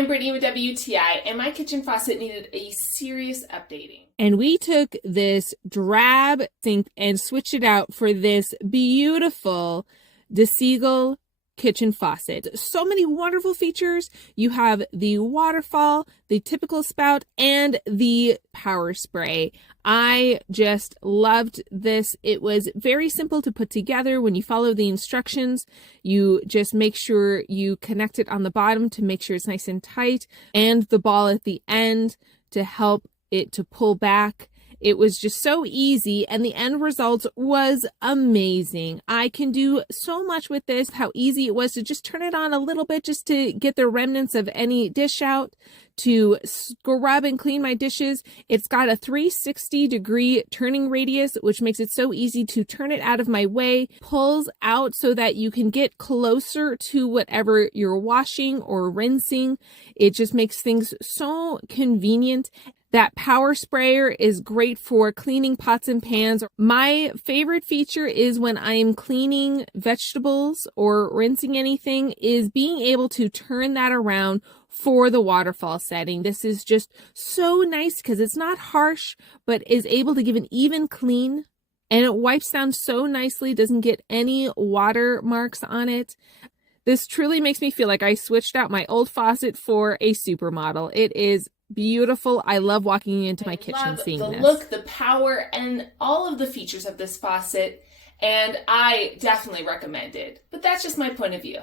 I'm Brittany with WTI, and my kitchen faucet needed a serious updating. And we took this drab sink and switched it out for this beautiful Deseegoal kitchen faucet. So many wonderful features. You have the waterfall, the typical spout, and the power spray. I just loved this. It was very simple to put together. When you follow the instructions, you just make sure you connect it on the bottom to make sure it's nice and tight, and the ball at the end to help it to pull back. It was just so easy, and the end result was amazing. I can do so much with this. How easy it was to just turn it on a little bit just to get the remnants of any dish out, to scrub and clean my dishes. It's got a 360-degree turning radius, which makes it so easy to turn it out of my way, pulls out so that you can get closer to whatever you're washing or rinsing. It just makes things so convenient. That power sprayer is great for cleaning pots and pans. My favorite feature is when I'm cleaning vegetables or rinsing anything, is being able to turn that around for the waterfall setting. This is just so nice because it's not harsh, but is able to give an even clean, and it wipes down so nicely, doesn't get any water marks on it. This truly makes me feel like I switched out my old faucet for a supermodel. It is beautiful. I love walking into my kitchen seeing this. I love the look, the power, and all of the features of this faucet, and I definitely recommend it. But that's just my point of view.